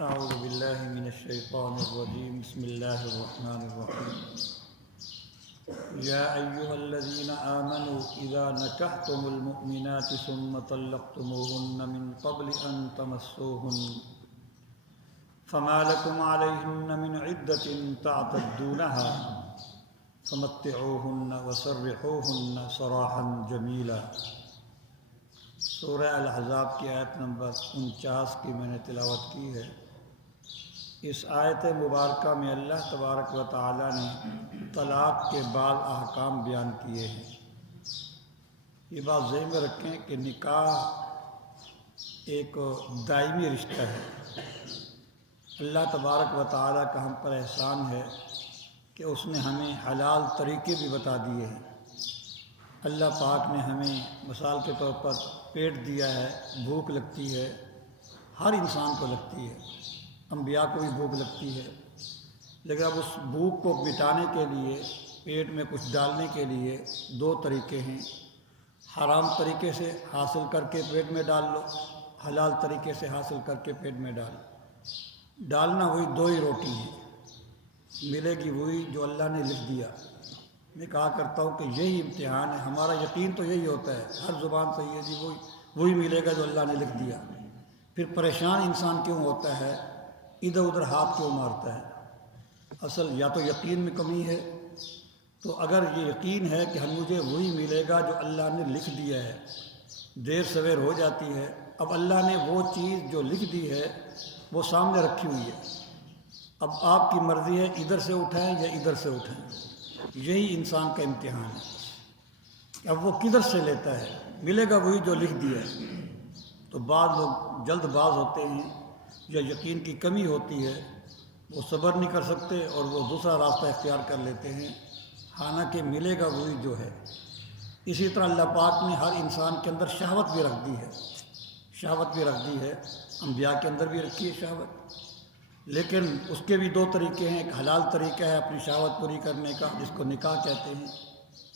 اعوذ باللہ من الشیطان الرجیم بسم اللہ الرحمن الرحیم یا ایہا الذین آمنوا اذا نکحتم المؤمنات ثم طلقتموهن من قبل ان تمسوهن فما لكم عليهن من عدة تعتدونها فمتعوهن وسرحوهن سراحا جمیلا۔ سورہ الاحزاب کی آیت نمبر 49 کی میں نے تلاوت کی ہے۔ اس آیت مبارکہ میں اللہ تبارک و تعالی نے طلاق کے بعض احکام بیان کیے ہیں۔ یہ بات ذہن میں رکھیں کہ نکاح ایک دائمی رشتہ ہے۔ اللہ تبارک و تعالی کا ہم پر احسان ہے کہ اس نے ہمیں حلال طریقے بھی بتا دیے ہیں۔ اللہ پاک نے ہمیں مثال کے طور پر پیٹ دیا ہے، بھوک لگتی ہے، ہر انسان کو لگتی ہے، انبیاء کو بھی بھوک لگتی ہے، لیکن اب اس بھوک کو مٹانے کے لیے پیٹ میں کچھ ڈالنے کے لیے دو طریقے ہیں۔ حرام طریقے سے حاصل کر کے پیٹ میں ڈال لو، حلال طریقے سے حاصل کر کے پیٹ میں ڈالنا وہی دو ہی روٹی ہے، ملے گی وہی جو اللہ نے لکھ دیا۔ میں کہا کرتا ہوں کہ یہی امتحان ہے، ہمارا یقین تو یہی ہوتا ہے، ہر زبان سے یہ جی وہی ملے گا جو اللہ نے لکھ دیا۔ پھر پریشان انسان کیوں ہوتا ہے، ادھر ادھر ہاتھ کیوں مارتا ہے؟ اصل یا تو یقین میں کمی ہے، تو اگر یہ یقین ہے کہ مجھے وہی ملے گا جو اللہ نے لکھ دیا ہے، دیر سویر ہو جاتی ہے، اب اللہ نے وہ چیز جو لکھ دی ہے وہ سامنے رکھی ہوئی ہے، اب آپ کی مرضی ہے ادھر سے اٹھائیں یا ادھر سے اٹھائیں۔ یہی انسان کا امتحان ہے، اب وہ کدھر سے لیتا ہے، ملے گا وہی جو لکھ دیا ہے۔ تو بعض لوگ جلد باز ہوتے ہیں یا یقین کی کمی ہوتی ہے، وہ صبر نہیں کر سکتے اور وہ دوسرا راستہ اختیار کر لیتے ہیں، حالانکہ ملے گا وہی جو ہے۔ اسی طرح اللہ پاک نے ہر انسان کے اندر شہوت بھی رکھ دی ہے، شہوت بھی رکھ دی ہے، انبیاء کے اندر بھی رکھی ہے شہوت، لیکن اس کے بھی دو طریقے ہیں۔ ایک حلال طریقہ ہے اپنی شہوت پوری کرنے کا، جس کو نکاح کہتے ہیں،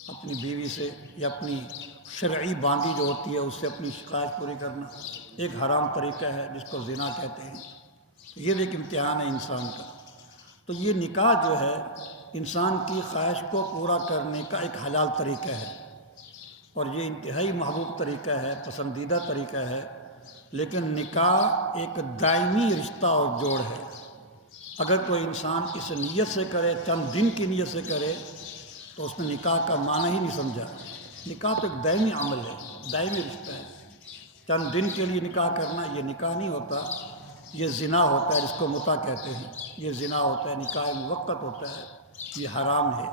اپنی بیوی سے یا اپنی شرعی باندی جو ہوتی ہے اس سے اپنی خواہش پوری کرنا۔ ایک حرام طریقہ ہے جس کو زنا کہتے ہیں۔ یہ ایک امتحان ہے انسان کا۔ تو یہ نکاح جو ہے انسان کی خواہش کو پورا کرنے کا ایک حلال طریقہ ہے، اور یہ انتہائی محبوب طریقہ ہے، پسندیدہ طریقہ ہے، لیکن نکاح ایک دائمی رشتہ اور جوڑ ہے۔ اگر کوئی انسان اس نیت سے کرے، چند دن کی نیت سے کرے، تو اس نے نکاح کا معنی ہی نہیں سمجھا۔ نکاح تو ایک دائمی عمل ہے، دائمی رشتہ ہے۔ چند دن کے لیے نکاح کرنا یہ نکاح نہیں ہوتا، یہ زنا ہوتا ہے، جس کو متع کہتے ہیں۔ یہ زنا ہوتا ہے، نکاح موقت ہوتا ہے، یہ حرام ہے۔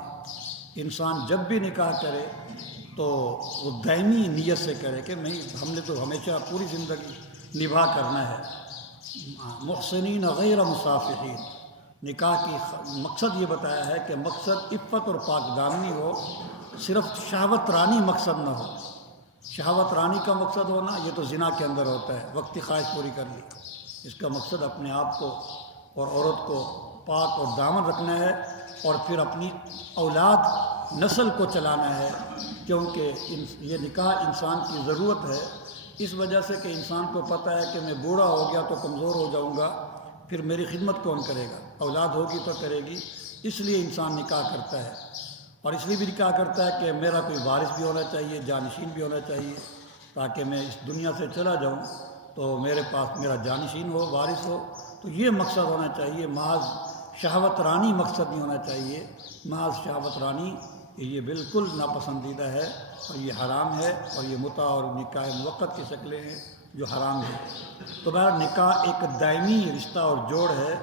انسان جب بھی نکاح کرے تو وہ دائمی نیت سے کرے کہ ہم نے تو ہمیشہ پوری زندگی نبھا کرنا ہے۔ محسنین غیر مصافحین، نکاح کی مقصد یہ بتایا ہے کہ مقصد عفت اور پاک دامنی ہو، صرف شہوت رانی مقصد نہ ہو۔ شہوت رانی کا مقصد ہونا یہ تو زنا کے اندر ہوتا ہے، وقتی خواہش پوری کر لی۔ اس کا مقصد اپنے آپ کو اور عورت کو پاک اور دامن رکھنا ہے، اور پھر اپنی اولاد نسل کو چلانا ہے، کیونکہ یہ نکاح انسان کی ضرورت ہے، اس وجہ سے کہ انسان کو پتہ ہے کہ میں بوڑھا ہو گیا تو کمزور ہو جاؤں گا، پھر میری خدمت کون کرے گا؟ اولاد ہوگی تو کرے گی، اس لیے انسان نکاح کرتا ہے۔ اور اس لیے بھی نکاح کرتا ہے کہ میرا کوئی وارث بھی ہونا چاہیے، جانشین بھی ہونا چاہیے، تاکہ میں اس دنیا سے چلا جاؤں تو میرے پاس میرا جانشین ہو، وارث ہو۔ تو یہ مقصد ہونا چاہیے، محض شہوت رانی مقصد نہیں ہونا چاہیے۔ محض شہوت رانی یہ بالکل ناپسندیدہ ہے، اور یہ حرام ہے، اور یہ متع اور نکاح موقت کی شکلیں ہیں جو حرام ہیں۔ تو بہر نکاح ایک دائمی رشتہ اور جوڑ ہے،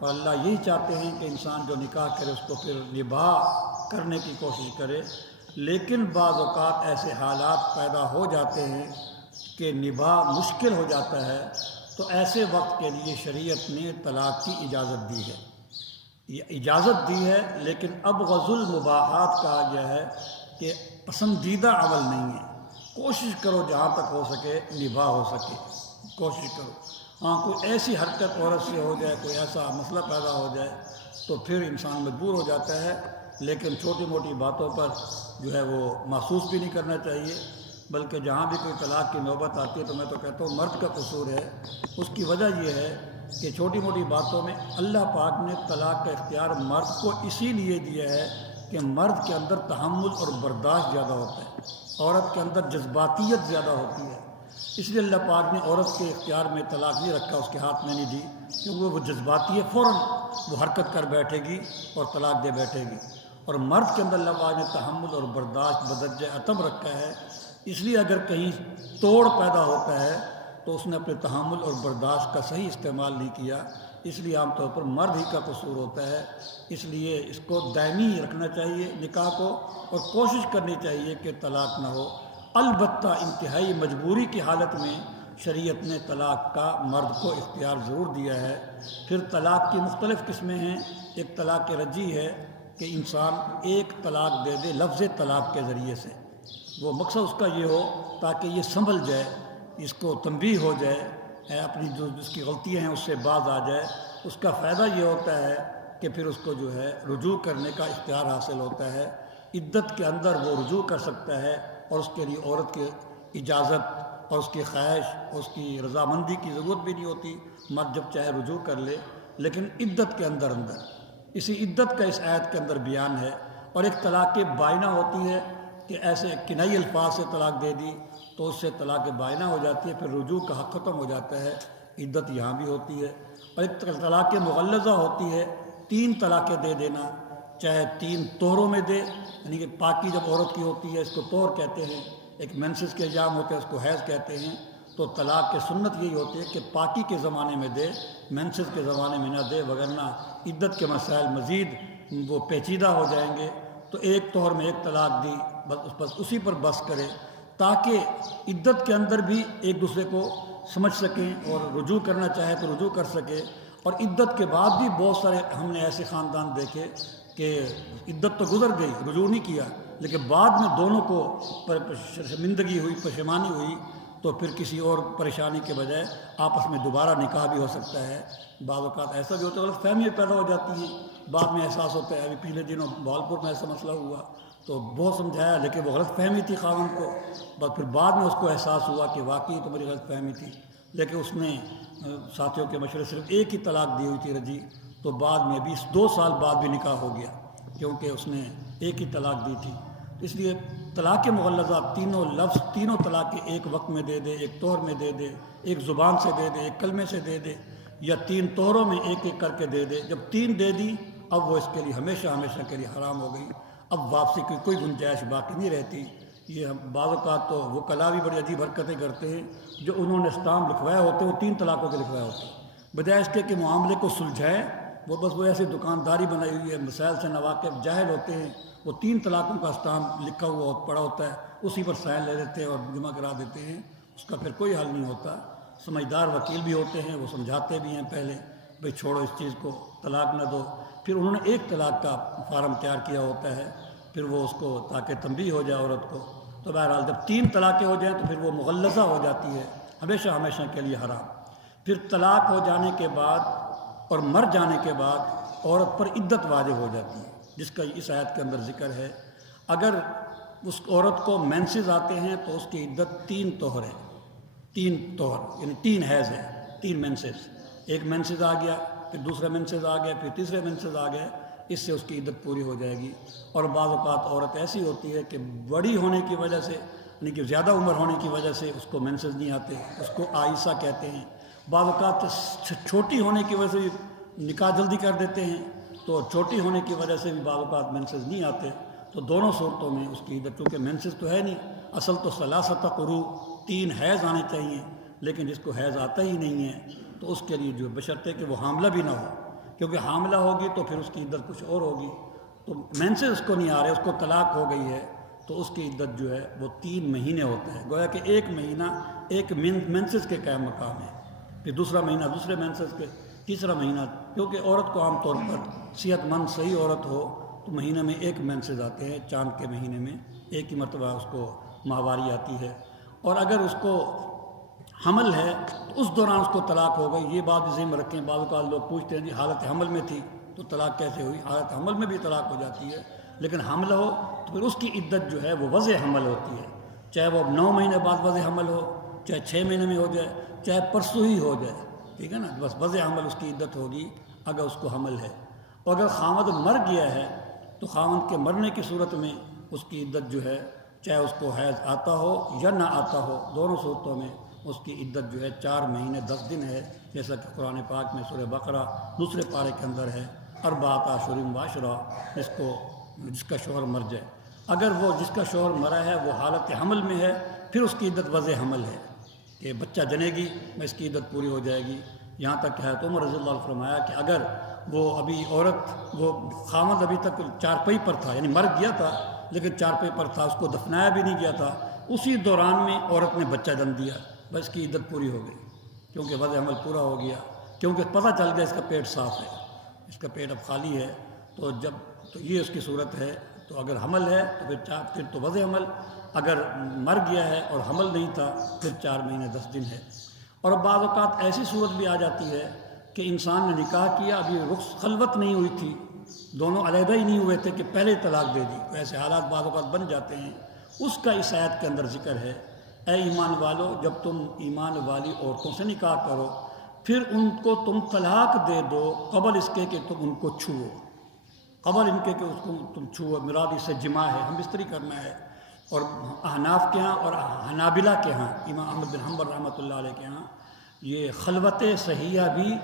اور اللہ یہی چاہتے ہیں کہ انسان جو نکاح کرے اس کو پھر نبھا کرنے کی کوشش کرے۔ لیکن بعض اوقات ایسے حالات پیدا ہو جاتے ہیں کہ نبھا مشکل ہو جاتا ہے، تو ایسے وقت کے لیے شریعت نے طلاق کی اجازت دی ہے۔ یہ اجازت دی ہے، لیکن ابغض المباحات کہا گیا ہے کہ پسندیدہ عمل نہیں ہے۔ کوشش کرو جہاں تک ہو سکے نبھا ہو سکے، کوشش کرو۔ ہاں کوئی ایسی حرکت عورت سے ہو جائے، کوئی ایسا مسئلہ پیدا ہو جائے تو پھر انسان مجبور ہو جاتا ہے، لیکن چھوٹی موٹی باتوں پر جو ہے وہ محسوس بھی نہیں کرنا چاہیے۔ بلکہ جہاں بھی کوئی طلاق کی نوبت آتی ہے تو میں تو کہتا ہوں مرد کا قصور ہے۔ اس کی وجہ یہ ہے کہ چھوٹی موٹی باتوں میں اللہ پاک نے طلاق کا اختیار مرد کو اسی لیے دیا ہے کہ مرد کے اندر تحمل اور برداشت زیادہ ہوتا ہے، عورت کے اندر جذباتیت زیادہ ہوتی ہے، اس لیے اللہ پاک نے عورت کے اختیار میں طلاق نہیں رکھا، اس کے ہاتھ میں نہیں دی، کیونکہ وہ جذباتی ہے، فوراً وہ حرکت کر بیٹھے گی اور طلاق دے بیٹھے گی۔ اور مرد کے اندر اللہ پاک نے تحمل اور برداشت بدرجہ اتم رکھا ہے، اس لیے اگر کہیں توڑ پیدا ہوتا ہے تو اس نے اپنے تحمل اور برداشت کا صحیح استعمال نہیں کیا، اس لیے عام طور پر مرد ہی کا قصور ہوتا ہے۔ اس لیے اس کو دائمی رکھنا چاہیے نکاح کو، اور کوشش کرنی چاہیے کہ طلاق نہ ہو۔ البتہ انتہائی مجبوری کی حالت میں شریعت نے طلاق کا مرد کو اختیار ضرور دیا ہے۔ پھر طلاق کی مختلف قسمیں ہیں۔ ایک طلاق رجعی ہے کہ انسان ایک طلاق دے دے لفظ طلاق کے ذریعے سے، وہ مقصد اس کا یہ ہو تاکہ یہ سنبھل جائے، اس کو تنبیہ ہو جائے، اپنی جو جس کی غلطیاں ہیں اس سے باز آ جائے۔ اس کا فائدہ یہ ہوتا ہے کہ پھر اس کو جو ہے رجوع کرنے کا اختیار حاصل ہوتا ہے، عدت کے اندر وہ رجوع کر سکتا ہے، اور اس کے لیے عورت کی اجازت اور اس کی خواہش اور اس کی رضامندی کی ضرورت بھی نہیں ہوتی، مرد جب چاہے رجوع کر لے، لیکن عدت کے اندر اسی عدت کا اس آیت کے اندر بیان ہے۔ اور ایک طلاق بائنہ ہوتی ہے کہ ایسے کنائی الفاظ سے طلاق دے دی تو اس سے طلاق بائنہ ہو جاتی ہے، پھر رجوع کا حق ختم ہو جاتا ہے، عدت یہاں بھی ہوتی ہے۔ اور ایک طلاق مغلظہ ہوتی ہے، 3 طلاقیں دے دینا، چاہے 3 طہروں میں دے، یعنی کہ پاکی جب عورت کی ہوتی ہے اس کو طہر کہتے ہیں، ایک مینسز کے ایام ہوتے ہیں اس کو حیض کہتے ہیں، تو طلاق کی سنت یہی ہوتی ہے کہ پاکی کے زمانے میں دے، مینسز کے زمانے میں نہ دے، وگرنہ عدت کے مسائل مزید وہ پیچیدہ ہو جائیں گے۔ تو ایک طہر میں ایک طلاق دی، بس اسی پر بس کرے، تاکہ عدت کے اندر بھی ایک دوسرے کو سمجھ سکیں، اور رجوع کرنا چاہے تو رجوع کر سکے۔ اور عدت کے بعد بھی بہت سارے ہم نے ایسے خاندان دیکھے کہ عدت تو گزر گئی، رجوع نہیں کیا، لیکن بعد میں دونوں کو شرمندگی ہوئی، پشیمانی ہوئی، تو پھر کسی اور پریشانی کے بجائے آپس میں دوبارہ نکاح بھی ہو سکتا ہے۔ بعض اوقات ایسا بھی ہوتا ہے، غلط فہمیاں پیدا ہو جاتی ہیں، بعد میں احساس ہوتا ہے۔ ابھی پچھلے دنوں بھاولپور میں ایسا مسئلہ ہوا تو بہت سمجھایا، لیکن وہ غلط فہمی تھی خاوند کو، بس پھر بعد میں اس کو احساس ہوا کہ واقعی تو میری غلط فہمی تھی، لیکن اس نے ساتھیوں کے مشورے صرف ایک ہی طلاق دی ہوئی تھی رجعی، تو بعد میں 2 سال بعد بھی نکاح ہو گیا، کیونکہ اس نے ایک ہی طلاق دی تھی۔ اس لیے طلاق مغلظہ تینوں طلاقیں ایک وقت میں دے دے، ایک طہر میں دے دے، ایک زبان سے دے دے، ایک کلمے سے دے دے، یا 3 طہروں میں ایک ایک کر کے دے دے۔ جب 3 دے دی اب وہ اس کے لیے ہمیشہ کے لیے حرام ہو گئی، اب واپسی کی کوئی گنجائش باقی نہیں رہتی۔ یہ بعض اوقات تو وکلاء بھی بڑی عجیب حرکتیں کرتے ہیں، جو انہوں نے اسٹامپ لکھوایا ہوتے ہیں وہ 3 طلاقوں کے لکھوائے ہوتے ہیں، بجائے اس کے کہ معاملے کو سلجھائیں، وہ ایسے دکانداری بنائی ہوئی ہے، مسائل سے ناواقف جاہل ہوتے ہیں، وہ 3 طلاقوں کا اسٹامپ لکھا ہوا پڑا ہوتا ہے، اسی پر سائن لے لیتے ہیں اور جمع کرا دیتے ہیں، اس کا پھر کوئی حل نہیں ہوتا۔ سمجھدار وکیل بھی ہوتے ہیں، وہ سمجھاتے بھی ہیں پہلے بھئی چھوڑو اس چیز کو، طلاق نہ دو، پھر انہوں نے ایک طلاق کا فارم تیار کیا ہوتا ہے، پھر وہ اس کو تاکہ تنبیہ ہو جائے عورت کو۔ تو بہرحال جب 3 طلاقیں ہو جائیں تو پھر وہ مغلظہ ہو جاتی ہے، ہمیشہ کے لیے حرام۔ پھر طلاق ہو جانے کے بعد اور مر جانے کے بعد عورت پر عدت واجب ہو جاتی ہے، جس کا اس آیت کے اندر ذکر ہے۔ اگر اس عورت کو مینسز آتے ہیں تو اس کی عدت 3 طہر ہے، 3 طہر یعنی 3 حیض ہے، 3 مینسز، ایک مینسز آ گیا، پھر دوسرا مینسز آ گیا، پھر تیسرے مینسز آ گئے، اس سے اس کی عدت پوری ہو جائے گی۔ اور بعض اوقات عورت ایسی ہوتی ہے کہ بڑی ہونے کی وجہ سے، یعنی کہ زیادہ عمر ہونے کی وجہ سے اس کو مینسز نہیں آتے، اس کو عائسہ کہتے ہیں۔ بعض اوقات چھوٹی ہونے کی وجہ سے بھی نکاح جلدی کر دیتے ہیں، تو چھوٹی ہونے کی وجہ سے بھی بعض اوقات مینسز نہیں آتے، تو دونوں صورتوں میں اس کی عدت، کیونکہ مینسز تو ہے نہیں، اصل تو 3 قروء 3 حیض آنے چاہیے، لیکن جس کو حیض آتا ہی نہیں ہے تو اس کے لیے جو بشرطے کہ وہ حاملہ بھی نہ ہو، کیونکہ حاملہ ہوگی تو پھر اس کی عدت کچھ اور ہوگی۔ تو مینسز اس کو نہیں آ رہے، اس کو طلاق ہو گئی ہے، تو اس کی عدت جو ہے وہ 3 مہینے ہوتا ہے، گویا کہ 1 مہینہ ایک مینسز کے قائم مقام ہے، پھر دوسرا مہینہ دوسرے مینسز کے، تیسرا مہینہ، کیونکہ عورت کو عام طور پر صحت مند صحیح عورت ہو تو مہینہ میں 1 مینسز آتے ہیں، چاند کے مہینے میں 1 ہی مرتبہ اس کو ماہواری آتی ہے۔ اور اگر اس کو حمل ہے تو اس دوران اس کو طلاق ہو گئی، یہ بات ذہن میں رکھیں۔ بعض اوقات لوگ پوچھتے ہیں جی حالت حمل میں تھی تو طلاق کیسے ہوئی؟ حالت حمل میں بھی طلاق ہو جاتی ہے، لیکن حمل ہو تو پھر اس کی عدت جو ہے وہ وضع حمل ہوتی ہے، چاہے وہ 9 مہینے بعد وضع حمل ہو، چاہے 6 مہینے میں ہو جائے، چاہے پرسوں ہی ہو جائے، ٹھیک ہے نا، بس وضع حمل اس کی عدت ہوگی اگر اس کو حمل ہے، اور اگر خامد مر گیا ہے تو خامد کے مرنے کی صورت میں اس کی عدت جو ہے، چاہے اس کو حیض آتا ہو یا نہ آتا ہو، دونوں صورتوں میں اس کی عدت جو ہے 4 مہینے 10 دن ہے، جیسا کہ قرآن پاک میں سورہ بقرہ دوسرے پارے کے اندر ہے، 4 اشہر و عشرہ، جس کا شوہر مر جائے۔ اگر وہ جس کا شوہر مرا ہے وہ حالت حمل میں ہے، پھر اس کی عدت وضع حمل ہے کہ بچہ جنے گی میں اس کی عدت پوری ہو جائے گی۔ یہاں تک کہ حضرت عمر رضی اللہ عنہ فرمایا کہ اگر وہ ابھی وہ خامد ابھی تک چارپائی پر تھا، یعنی مر گیا تھا لیکن چارپائی پر تھا، اس کو دفنایا بھی نہیں گیا تھا، اسی دوران میں عورت نے بچہ جن دیا، بس کی عدت پوری ہو گئی، کیونکہ وضع حمل پورا ہو گیا، کیونکہ پتہ چل گیا اس کا پیٹ صاف ہے، اس کا پیٹ اب خالی ہے، تو یہ اس کی صورت ہے۔ تو اگر حمل ہے تو پھر تو وضع حمل، اگر مر گیا ہے اور حمل نہیں تھا پھر 4 مہینے 10 دن ہے۔ اور اب بعض اوقات ایسی صورت بھی آ جاتی ہے کہ انسان نے نکاح کیا، ابھی خلوت نہیں ہوئی تھی، دونوں علیحدہ ہی نہیں ہوئے تھے کہ پہلے طلاق دے دی، ایسے حالات بعض اوقات بن جاتے ہیں، اس کا اس آیت کے اندر ذکر ہے، اے ایمان والو جب تم ایمان والی عورتوں سے نکاح کرو پھر ان کو تم طلاق دے دو قبل اس کے کہ تم ان کو چھوؤ، قبل ان کے کہ اس کو تم چھوؤ، مراد اس سے جماع ہے، ہم بستری کرنا ہے۔ اور احناف کے ہاں اور حنابلہ کے ہاں، امام احمد بن حنبل رحمۃ اللہ علیہ کے ہاں، یہ خلوت صحیحہ بھی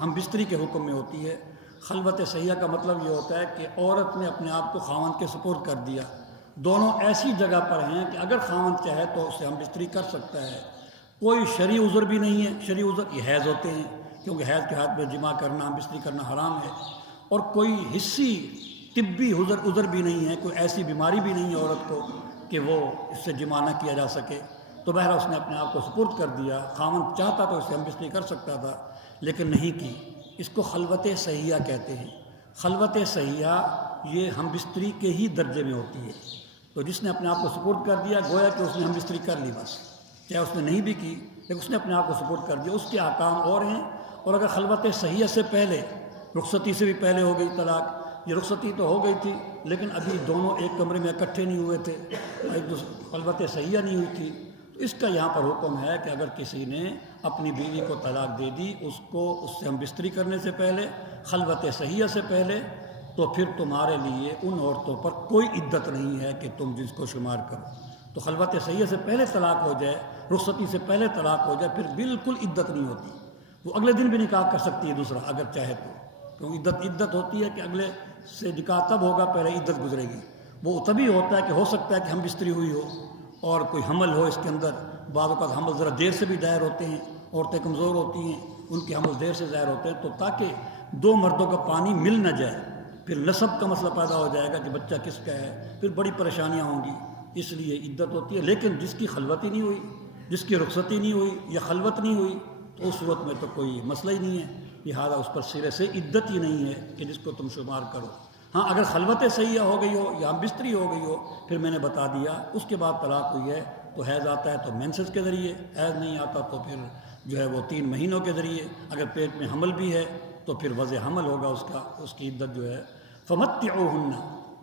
ہم بستری کے حکم میں ہوتی ہے۔ خلوت صحیحہ کا مطلب یہ ہوتا ہے کہ عورت نے اپنے آپ کو خاوند کے سپرد کر دیا، دونوں ایسی جگہ پر ہیں کہ اگر خاوند چاہے تو اس سے ہم بستری کر سکتا ہے، کوئی شرعی عذر بھی نہیں ہے، شرعی عذر یہ حیض ہوتے ہیں، کیونکہ حیض کے ہاتھ میں جماع کرنا، ہم بستری کرنا حرام ہے، اور کوئی حصی طبی عذر بھی نہیں ہے، کوئی ایسی بیماری بھی نہیں ہے عورت کو کہ وہ اس سے جماع نہ کیا جا سکے، تو بہرحال اس نے اپنے آپ کو سپرد کر دیا۔ خاوند چاہتا تو اس سے ہم بستری کر سکتا تھا لیکن نہیں کی، اس کو خلوت صحیحہ کہتے ہیں۔ خلوت صحیحہ یہ ہم بستری کے ہی درجے میں ہوتی ہے، تو جس نے اپنے آپ کو سپرد کر دیا گویا کہ اس نے ہم بستری کر لی، بس چاہے اس نے نہیں بھی کی لیکن اس نے اپنے آپ کو سپرد کر دیا، اس کے احکام اور ہیں۔ اور اگر خلوت صحیحہ سے پہلے، رخصتی سے بھی پہلے ہو گئی طلاق، یہ رخصتی تو ہو گئی تھی لیکن ابھی دونوں ایک کمرے میں اکٹھے نہیں ہوئے تھے، ایک دوسرے خلوت صحیحہ نہیں ہوئی تھی، تو اس کا یہاں پر حکم ہے کہ اگر کسی نے اپنی بیوی کو طلاق دے دی، اس سے ہم بستری کرنے سے پہلے، خلوت صحیحہ سے پہلے، تو پھر تمہارے لیے ان عورتوں پر کوئی عدت نہیں ہے کہ تم جس کو شمار کرو۔ تو خلوت صحیحہ سے پہلے طلاق ہو جائے، رخصتی سے پہلے طلاق ہو جائے، پھر بالکل عدت نہیں ہوتی، وہ اگلے دن بھی نکاح کر سکتی ہے دوسرا اگر چاہے تو، کیونکہ عدت ہوتی ہے کہ اگلے سے نکاح تب ہوگا، پہلے عدت گزرے گی، وہ تبھی ہوتا ہے کہ ہو سکتا ہے کہ ہم بستری ہوئی ہو اور کوئی حمل ہو اس کے اندر، بعض اوقات حمل ذرا دیر سے بھی دائر ہوتے ہیں، عورتیں کمزور ہوتی ہیں، ان کے حمل دیر سے ظاہر ہوتے ہیں، تو تاکہ 2 مردوں کا پانی مل نہ جائے، پھر نسب کا مسئلہ پیدا ہو جائے گا کہ بچہ کس کا ہے، پھر بڑی پریشانیاں ہوں گی، اس لیے عدت ہوتی ہے۔ لیکن جس کی خلوت ہی نہیں ہوئی، جس کی رخصتی نہیں ہوئی یا خلوت نہیں ہوئی، تو اس صورت میں تو کوئی مسئلہ ہی نہیں ہے، لہٰذا اس پر سرے سے عدت ہی نہیں ہے کہ جس کو تم شمار کرو۔ ہاں اگر خلوت صحیحہ ہو گئی ہو یا ہم بستری ہو گئی ہو، پھر میں نے بتا دیا اس کے بعد طلاق ہوئی ہے، تو حیض آتا ہے تو مینسز کے ذریعے، حیض نہیں آتا تو پھر جو ہے وہ 3 مہینوں کے ذریعے، اگر پیٹ میں حمل بھی ہے تو پھر وضع حمل ہوگا اس کی عدت جو ہے۔ فمتعوہن،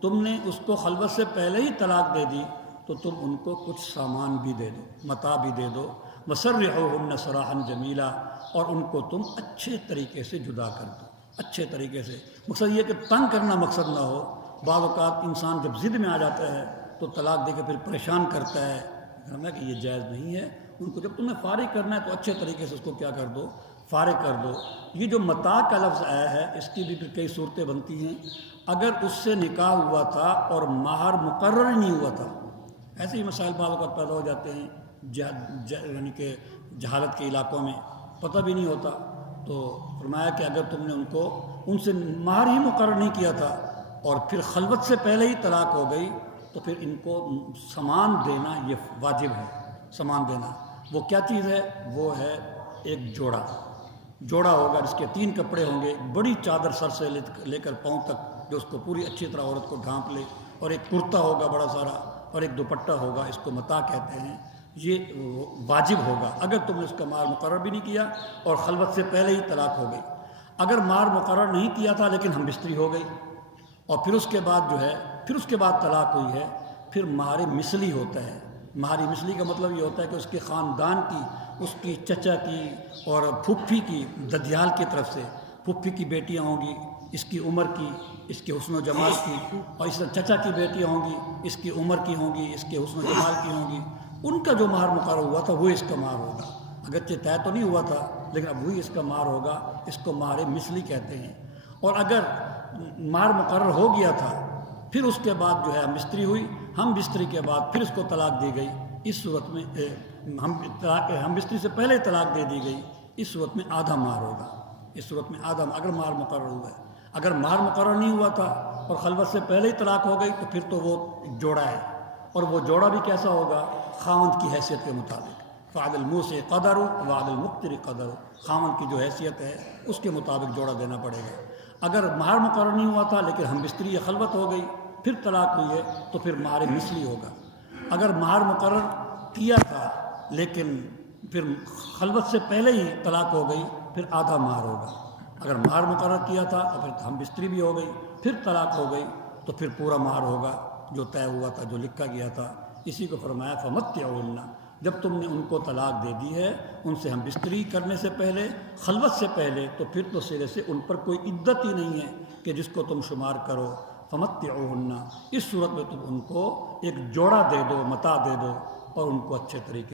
تم نے اس کو خلوت سے پہلے ہی طلاق دے دی تو تم ان کو کچھ سامان بھی دے دو، متاع بھی دے دو، وسرحوہن سراحا جمیلا، اور ان کو تم اچھے طریقے سے جدا کر دو، اچھے طریقے سے۔ مقصد یہ کہ تنگ کرنا مقصد نہ ہو، بعض اوقات انسان جب ضد میں آ جاتا ہے تو طلاق دے کے پھر پریشان کرتا ہے، ہمیں کہ یہ جائز نہیں ہے، ان کو جب تمہیں فارغ کرنا ہے تو اچھے طریقے سے اس کو کیا کر دو، فارغ کر دو۔ یہ جو متاع کا لفظ آیا ہے اس کی بھی پھر کئی صورتیں بنتی ہیں، اگر اس سے نکاح ہوا تھا اور مہر مقرر نہیں ہوا تھا، ایسے ہی مسائل بعض اوقات پیدا ہو جاتے ہیں، یعنی کہ جہالت کے علاقوں میں پتہ بھی نہیں ہوتا، تو فرمایا کہ اگر تم نے ان سے مہر ہی مقرر نہیں کیا تھا اور پھر خلوت سے پہلے ہی طلاق ہو گئی تو پھر ان کو سامان دینا یہ واجب ہے۔ سامان دینا وہ کیا چیز ہے؟ وہ ہے ایک جوڑا ہوگا جس کے 3 کپڑے ہوں گے، بڑی چادر سر سے لے کر پاؤں تک جو اس کو پوری اچھی طرح عورت کو ڈھانپ لے، اور ایک کرتا ہوگا بڑا سارا، اور ایک دوپٹہ ہوگا، اس کو متاع کہتے ہیں۔ یہ واجب ہوگا اگر تم نے اس کا مہر مقرر بھی نہیں کیا اور خلوت سے پہلے ہی طلاق ہو گئی۔ اگر مہر مقرر نہیں کیا تھا لیکن ہم بستری ہو گئی اور پھر اس کے بعد جو ہے، پھر اس کے بعد طلاق ہوئی ہے، پھر مہر مثلی ہوتا ہے۔ مہر مثلی کا مطلب یہ ہوتا ہے کہ اس کے خاندان کی، اس کی چچا کی اور پھپھی کی، ددیال کی طرف سے پھپھی کی بیٹیاں ہوں گی اس کی عمر کی، اس کے حسن و جمال کی، اور اس طرح چچا کی بیٹیاں ہوں گی اس کی عمر کی ہوں گی، اس کے حسن و جمال کی ہوں گی، ان کا جو مہر مقرر ہوا تھا وہ اس کا مہر ہوگا۔ اگرچہ طے تو نہیں ہوا تھا لیکن اب وہی اس کا مہر ہوگا، اس کو مہر مثلی کہتے ہیں۔ اور اگر مہر مقرر ہو گیا تھا پھر اس کے بعد جو ہے ہم بستری ہوئی، ہم بستری کے بعد پھر اس کو طلاق دی گئی، اس صورت میں ہم بستری سے پہلے طلاق دے دی گئی، اس صورت میں آدھا مہر ہوگا۔ اس صورت میں آدھا، اگر مہر مقرر ہوا ہے۔ اگر مہر مقرر نہیں ہوا تھا اور خلوت سے پہلے ہی طلاق ہو گئی تو پھر تو وہ جوڑا ہے، اور وہ جوڑا بھی کیسا ہوگا؟ خاوند کی حیثیت کے مطابق۔ فعد الموسع قدر وعد المقتر قدر، خاوند کی جو حیثیت ہے اس کے مطابق جوڑا دینا پڑے گا۔ اگر مہر مقرر نہیں ہوا تھا لیکن ہم بستری یا خلوت ہو گئی پھر طلاق ہوئی ہے تو پھر مہر مثلی ہوگا۔ اگر مہر مقرر کیا تھا لیکن پھر خلوت سے پہلے ہی طلاق ہو گئی پھر آدھا مہر ہوگا۔ اگر مہر مقرر کیا تھا اور پھر ہم بستری بھی ہو گئی پھر طلاق ہو گئی تو پھر پورا مہر ہوگا جو طے ہوا تھا، جو لکھا گیا تھا۔ اسی کو فرمایا فمتعوہن، جب تم نے ان کو طلاق دے دی ہے ان سے ہم بستری کرنے سے پہلے، خلوت سے پہلے، تو پھر تو سرے سے ان پر کوئی عدت ہی نہیں ہے کہ جس کو تم شمار کرو۔ فمتعوہن، اس صورت میں تم ان کو ایک جوڑا دے دو، متاع دے دو اور ان کو اچھے طریقے